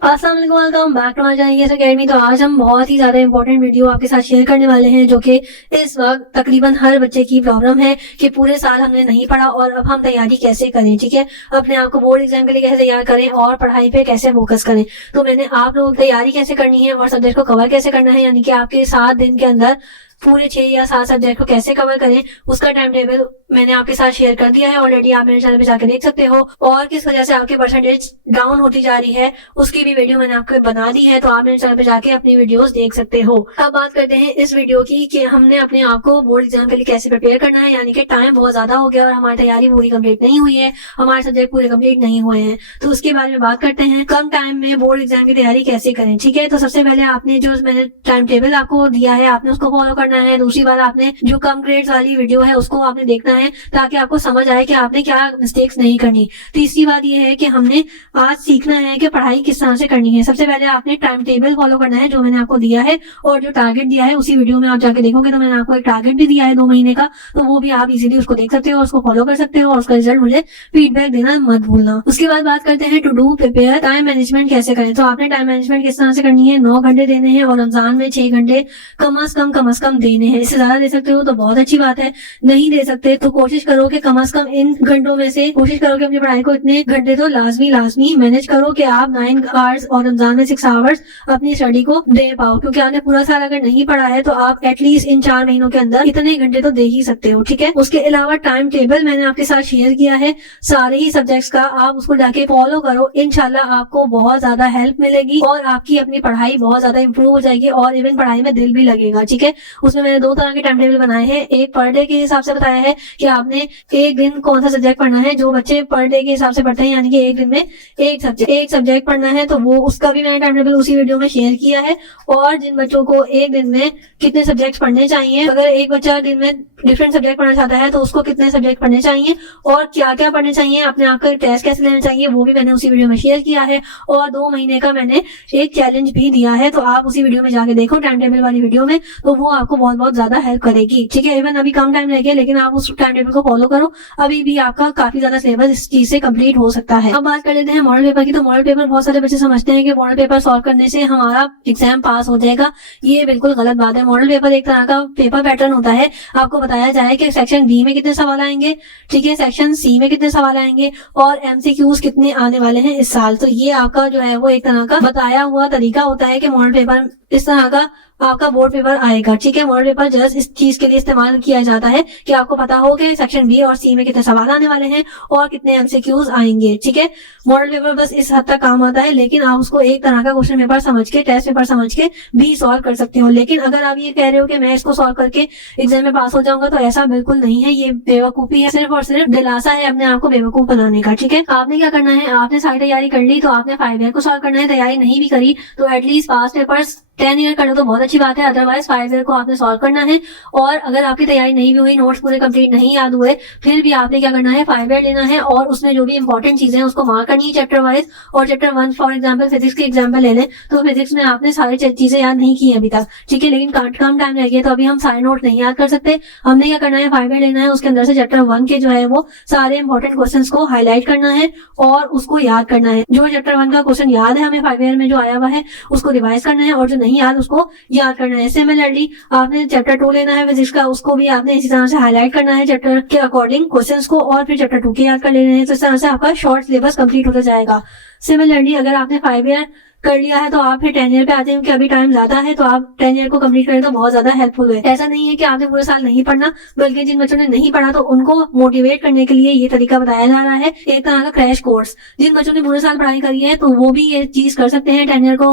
अस्सलाम वालेकुम, welcome back to my channel yes academy. तो आज हम बहुत ही ज्यादा इंपॉर्टेंट वीडियो आपके साथ शेयर करने वाले हैं, जो कि इस वक्त तकरीबन हर बच्चे की प्रॉब्लम है कि पूरे साल हमने नहीं पढ़ा और अब हम तैयारी कैसे करें। ठीक है, अपने आप को बोर्ड एग्जाम के लिए कैसे तैयार करें और पढ़ाई पे कैसे फोकस करें। तो मैंने आप लोग तैयारी कैसे करनी है और सब्जेक्ट को कवर कैसे करना है, यानी कि आपके 7 दिन के अंदर पूरे 6 या 7 सब्जेक्ट को कैसे कवर करें, उसका टाइम टेबल मैंने आपके साथ शेयर कर दिया है ऑलरेडी। आप मेरे चैनल पे जाकर देख सकते हो। और किस वजह से आपके परसेंटेज डाउन होती जा रही है उसकी भी वीडियो मैंने आपको बना दी है, तो आप मेरे चैनल पे जाके अपनी वीडियोस देख सकते हो। अब बात करते हैं इस वीडियो की कि हमने अपने आप को बोर्ड एग्जाम के लिए कैसे प्रिपेयर करना है, यानी कि टाइम बहुत ज्यादा हो गया और हमारी तैयारी पूरी कंप्लीट नहीं हुई है, हमारे सब्जेक्ट पूरे कंप्लीट नहीं हुए हैं। तो उसके बारे में बात करते हैं, कम टाइम में बोर्ड एग्जाम की तैयारी कैसे करें। ठीक है, तो सबसे पहले आपने जो मैंने टाइम टेबल आपको दिया है आपने उसको फॉलो करना है। दूसरी बात, आपने जो कम ग्रेड्स वाली वीडियो है उसको आपने देखना है ताकि आपको समझ आए कि आपने क्या मिस्टेक्स नहीं करनी। तीसरी बात यह है कि हमने आज सीखना है कि पढ़ाई किस तरह से करनी है। सबसे पहले आपने टाइम टेबल फॉलो करना है जो मैंने आपको दिया है, और जो टारगेट दिया है उसी वीडियो में आप जाके देखोगे तो मैंने आपको एक टारगेट भी दिया है 2 महीने का, तो वो भी आप इजीली उसको देख सकते हो और उसको फॉलो कर सकते हो और उसका रिजल्ट मुझे फीडबैक देना मत भूलना। उसके बाद बात करते हैं to do prepare, time management कैसे करें। तो आपने टाइम मैनेजमेंट किस तरह से करनी है, 9 घंटे देने हैं और रमजान में 6 घंटे कम से कम देने हैं। इससे ज्यादा दे सकते हो तो बहुत अच्छी बात है, नहीं दे सकते तो कोशिश करो कि कम से कम इन घंटों में से कोशिश करो कि अपनी पढ़ाई को इतने घंटे तो लाजमी मैनेज करो कि आप 9 आवर्स और रमजान में 6 आवर्स अपनी स्टडी को दे पाओ, क्योंकि आपने पूरा साल अगर नहीं पढ़ा है तो आप एटलीस्ट इन 4 महीनों के अंदर इतने घंटे तो दे ही सकते हो। ठीक है, उसके अलावा टाइम टेबल मैंने आपके साथ शेयर किया है सारे ही सब्जेक्ट्स का, आप उसको जाके फॉलो करो, इंशाल्लाह आपको बहुत ज्यादा हेल्प मिलेगी और आपकी अपनी पढ़ाई बहुत ज्यादा इंप्रूव हो जाएगी और इवन पढ़ाई में दिल भी लगेगा। ठीक है, उसमें मैंने 2 तरह के टाइम टेबल बनाए हैं, एक पर डे के हिसाब से बताया है कि आपने एक दिन कौन सा सब्जेक्ट पढ़ना है। जो बच्चे पर डे के हिसाब से पढ़ते हैं यानी कि एक दिन में एक सब्जेक्ट पढ़ना है, तो वो उसका भी मैंने टाइम टेबल उसी वीडियो में शेयर किया है। और जिन बच्चों को एक दिन में कितने सब्जेक्ट पढ़ने चाहिए, अगर एक बच्चा दिन में डिफरेंट सब्जेक्ट पढ़ना चाहता है तो उसको कितने सब्जेक्ट पढ़ने चाहिए और क्या क्या पढ़ने चाहिए, अपने आप का टेस्ट कैसे लेना चाहिए, वो भी मैंने उसी वीडियो में शेयर किया है। और 2 महीने का मैंने एक चैलेंज भी दिया है, तो आप उसी वीडियो में जाके देखो टाइम टेबल वाली वीडियो में, तो वो आपको बहुत ज्यादा हेल्प करेगी। ठीक है, इवन अभी कम टाइम रह गया लेकिन आप उस टाइम टेबल को फॉलो करो, अभी भी आपका काफी ज्यादा सिलेबस इस चीज से कंप्लीट हो सकता है। अब बात कर लेते हैं मॉडल पेपर की। तो मॉडल पेपर बहुत सारे बच्चे समझते हैं कि मॉडल पेपर सॉल्व करने से हमारा एग्जाम पास हो जाएगा, ये बिल्कुल गलत बात है। मॉडल पेपर एक तरह का पेपर पैटर्न होता है, आपको बताया जाए कि सेक्शन बी में कितने सवाल आएंगे, ठीक है, सेक्शन सी में कितने सवाल आएंगे और एमसीक्यूज कितने आने वाले हैं इस साल। तो ये आपका जो है वो एक तरह का बताया हुआ तरीका होता है कि मॉडल पेपर इस तरह का आपका बोर्ड पेपर आएगा। ठीक है, मॉडल पेपर जस्ट इस चीज के लिए इस्तेमाल किया जाता है कि आपको पता हो कि सेक्शन बी और सी में कितने सवाल आने वाले हैं और कितने एमसीक्यूज आएंगे। ठीक है, मॉडल पेपर बस इस हद तक काम आता है, लेकिन आप उसको एक तरह का क्वेश्चन पेपर समझ के, टेस्ट पेपर समझ के भी सॉल्व कर सकते हो। लेकिन अगर आप ये कह रहे हो कि मैं इसको सॉल्व करके एग्जाम में पास हो जाऊंगा, तो ऐसा बिल्कुल नहीं है, ये बेवकूफी है, सिर्फ और सिर्फ दिलासा है अपने आप को बेवकूफ बनाने का। ठीक है, आपने क्या करना है, आपने सारी तैयारी कर ली तो आपने 5 ईयर को सॉल्व करना है, तैयारी नहीं भी करी तो एटलीस्ट पास्ट पेपर्स 10 ईयर कर लो तो बहुत अच्छी बात है, अदरवाइज 5 ईयर को आपने सॉल्व करना है। और अगर आपकी तैयारी नहीं भी हुई, नोट्स पूरे कंप्लीट नहीं याद हुए, फिर भी आपने क्या करना है, 5 ईयर लेना है और उसमें जो भी इंपॉर्टेंट चीजें हैं उसको मार्क करनी है चैप्टर वाइज। और चैप्टर 1 फॉर एग्जाम्पल फिजिक्स के एग्जाम्पल ले लें तो फिजिक्स में आपने सारी चीजें याद नहीं की है अभी तक। ठीक है, लेकिन कम टाइम रह गया तो अभी हम सारे नोट नहीं याद कर सकते। हमने क्या करना है, 5 ईयर लेना है, उसके अंदर से चैप्टर 1 के जो है वो सारे इंपॉर्टेंट क्वेश्चन को हाईलाइट करना है और उसको याद करना है। जो चैप्टर 1 का क्वेश्चन याद है हमें 5 ईयर में जो आया हुआ है उसको रिवाइज करना है, और जो नहीं याद उसको याद करना है। सिमिलरली आपने चैप्टर 2 लेना है फिजिक्स का, उसको भी आपने इसी तरह से हाईलाइट करना है चैप्टर के अकॉर्डिंग क्वेश्चंस को, और फिर चैप्टर 2 के याद कर लेने हैं। तो इस तरह से आपका शॉर्ट सिलेबस कंप्लीट होता जाएगा। सिमिलरली अगर आपने 5 ईयर कर लिया है तो आप फिर 10 ईयर पे आते हैं कि अभी टाइम ज्यादा है, तो आप 10 ईयर को कंप्लीट करें तो बहुत ज्यादा हेल्पफुल है। ऐसा नहीं है कि आपने पूरे साल नहीं पढ़ना, बल्कि जिन बच्चों ने नहीं पढ़ा तो उनको मोटिवेट करने के लिए ये तरीका बताया जा रहा है, एक तरह का क्रैश कोर्स। जिन बच्चों ने पूरे साल पढ़ाई करी है तो वो भी ये चीज कर सकते हैं, 10 ईयर को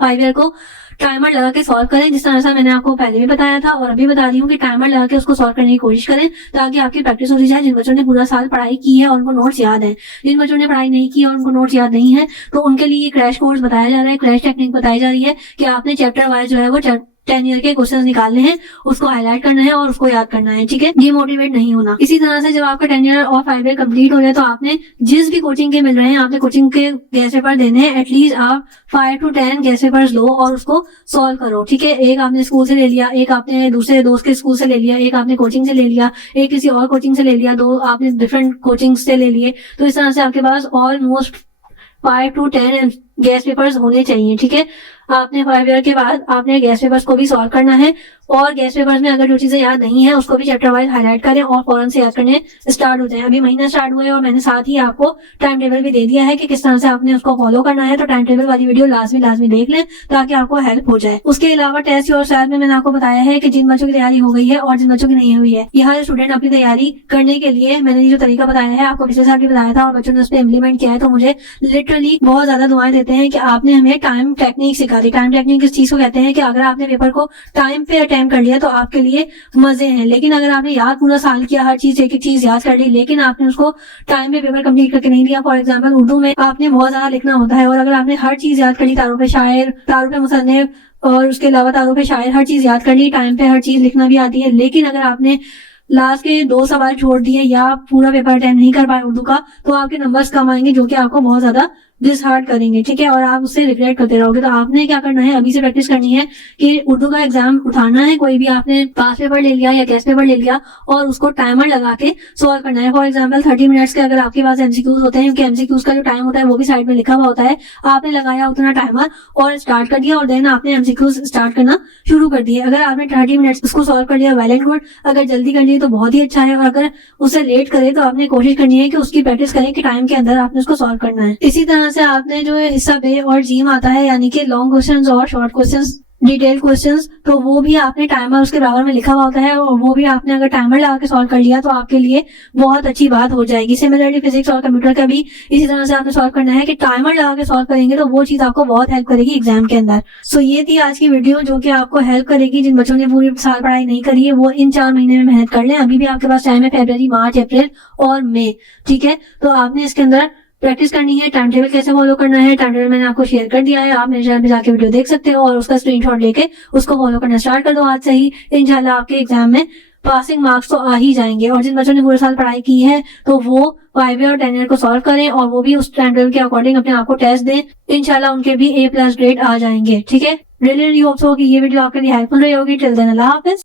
5 ईयर को टाइमर लगा के सॉल्व करें, जिस तरह से मैंने आपको पहले भी बताया था और अभी बता रही हूँ कि टाइमर लगा के उसको सॉल्व करने की कोशिश करें ताकि आपकी प्रैक्टिस हो जाए। जिन बच्चों ने पूरा साल पढ़ाई की है और उनको नोट्स याद है, जिन बच्चों ने पढ़ाई नहीं की और उनको नोट्स याद नहीं है, तो उनके लिए क्रैश कोर्स बताया जा रहा है, क्रैश टेक्निक बताई जा रही है कि आपने चैप्टर वाइज जो है वो 10 ईयर के क्वेश्चन निकालने हैं, उसको हाईलाइट करना है और उसको याद करना है। ठीक है, ये मोटिवेट नहीं होना। इसी तरह से जब आपका 10 ईयर और 5 ईयर कंप्लीट हो जाए तो आपने जिस भी कोचिंग के मिल रहे हैं, आपने कोचिंग के गेस्ट पेपर देने हैं, एटलीस्ट आप 5 to 10 गेस्ट पेपर्स लो और उसको सॉल्व करो। ठीक है, एक आपने स्कूल से ले लिया, एक आपने दूसरे दोस्त के स्कूल से ले लिया, एक आपने कोचिंग से ले लिया, एक किसी और कोचिंग से ले लिया, 2 आपने डिफरेंट कोचिंग से ले लिए। तो इस तरह से आपके पास ऑलमोस्ट 5 to 10 गैस पेपर्स होने चाहिए। ठीक है, आपने 5 ईयर के बाद आपने गैस पेपर्स को भी सॉल्व करना है, और गैस पेपर्स में अगर जो चीजें याद नहीं है उसको भी चैप्टर वाइज हाईलाइट करें और फौरन से याद करने स्टार्ट हो जाए। अभी महीना स्टार्ट हुआ है और मैंने साथ ही आपको टाइम टेबल भी दे दिया है कि किस तरह से आपने उसको फॉलो करना है, तो टाइम टेबल वाली वीडियो लाजमी देख लें ताकि आपको हेल्प हो जाए। उसके अलावा टेस्ट और शायद में मैंने आपको बताया है कि जिन बच्चों की तैयारी हो गई है और जिन बच्चों की नहीं हुई है, यहाँ स्टूडेंट अपनी तैयारी करने के लिए मैंने जो तरीका बताया है आपको पिछले साल भी बताया था और बच्चों ने उस पर इम्प्लीमेंट किया है, तो मुझे लिटरली बहुत ज्यादा दुआएं देते हैं कि आपने हमें टाइम टेक्निक सिखा दी। टाइम टेक्निक इस चीज को कहते हैं कि अगर आपने पेपर को टाइम पे अटेम्प्ट कर लिया तो आपके लिए मजे हैं, लेकिन अगर आपने याद पूरा साल किया, हर चीज एक एक चीज याद कर ली, लेकिन आपने उसको टाइम पे पेपर कंप्लीट करके नहीं दिया, फॉर एग्जांपल उर्दू में आपने बहुत ज्यादा लिखना होता है और अगर आपने हर चीज याद कर ली, तारों पे शायर, तारों पे मुसन्निफ और उसके अलावा तारों पे शायर, हर चीज याद कर ली, टाइम पे हर चीज लिखना भी आती है, लेकिन अगर आपने लास्ट के 2 सवाल छोड़ दिए या पूरा पेपर अटेम्प्ट नहीं कर पाए उर्दू का, तो आपके नंबर्स कम आएंगे जो कि आपको बहुत ज्यादा डिसहार्ट करेंगे। ठीक है, और आप उससे रिग्रेट करते रहोगे। तो आपने क्या करना है, अभी से प्रैक्टिस करनी है कि उर्दू का एग्जाम उठाना है, कोई भी आपने पास पेपर ले लिया या गेस्ट पेपर ले लिया और उसको टाइमर लगा के सॉल्व करना है। फॉर एग्जाम्पल 30 मिनट्स के अगर आपके पास एमसीक्यूज होते हैं, क्योंकि एमसीक्यूज का जो टाइम होता है वो भी साइड में लिखा हुआ होता है, आपने लगाया उतना टाइमर और स्टार्ट कर दिया और देन आपने एमसीक्यूज स्टार्ट करना शुरू कर दिए। अगर आपने 30 मिनट्स उसको सॉल्व कर लिया, वेल एंड गुड। अगर जल्दी कर लिए तो बहुत ही अच्छा है, और अगर उससे लेट करे तो आपने कोशिश करनी है कि उसकी प्रैक्टिस करें कि टाइम के अंदर आपने उसको सॉल्व करना है। इसी तरह से आपने जो हिस्सा बे और जीम आता है, यानी कि लॉन्ग क्वेश्चंस और शॉर्ट क्वेश्चंस, डिटेल क्वेश्चंस, तो वो भी आपने टाइमर उसके बराबर में लिखा हुआ होता है और वो भी आपने अगर टाइमर लगा के सॉल्व कर लिया तो आपके लिए बहुत अच्छी बात हो जाएगी। सिमिलरली फिजिक्स और कंप्यूटर का भी इसी तरह से आपने सॉल्व करना है कि टाइमर लगा के सॉल्व करेंगे तो वो चीज आपको बहुत हेल्प करेगी एग्जाम के अंदर। सो ये थी आज की वीडियो जो कि आपको हेल्प करेगी। जिन बच्चों ने पूरी साल पढ़ाई नहीं करी है वो इन 4 महीने में मेहनत कर लें। अभी भी आपके पास टाइम है, फरवरी, मार्च, अप्रैल और मई। ठीक है, तो आपने इसके अंदर प्रैक्टिस करनी है। टाइम टेबल कैसे फॉलो करना है, टाइम टेबल मैंने आपको शेयर कर दिया है, आप मेरे चैनल पे जाके वीडियो देख सकते हो और उसका स्क्रीनशॉट लेके उसको फॉलो करना स्टार्ट कर दो आज से ही। इंशाल्लाह आपके एग्जाम में पासिंग मार्क्स तो आ ही जाएंगे। और जिन बच्चों ने पूरे साल पढ़ाई की है तो वो 5 ईयर और 10 ईयर को सॉल्व करें और वो भी उस टाइम टेबल के अकॉर्डिंग अपने आप को टेस्ट दें, इंशाल्लाह उनके भी A+ ग्रेड आ जाएंगे। ठीक है, रियली होप सो कि ये वीडियो आपके लिए हेल्पफुल रही होगी। टिल देन अल्लाह हाफिज।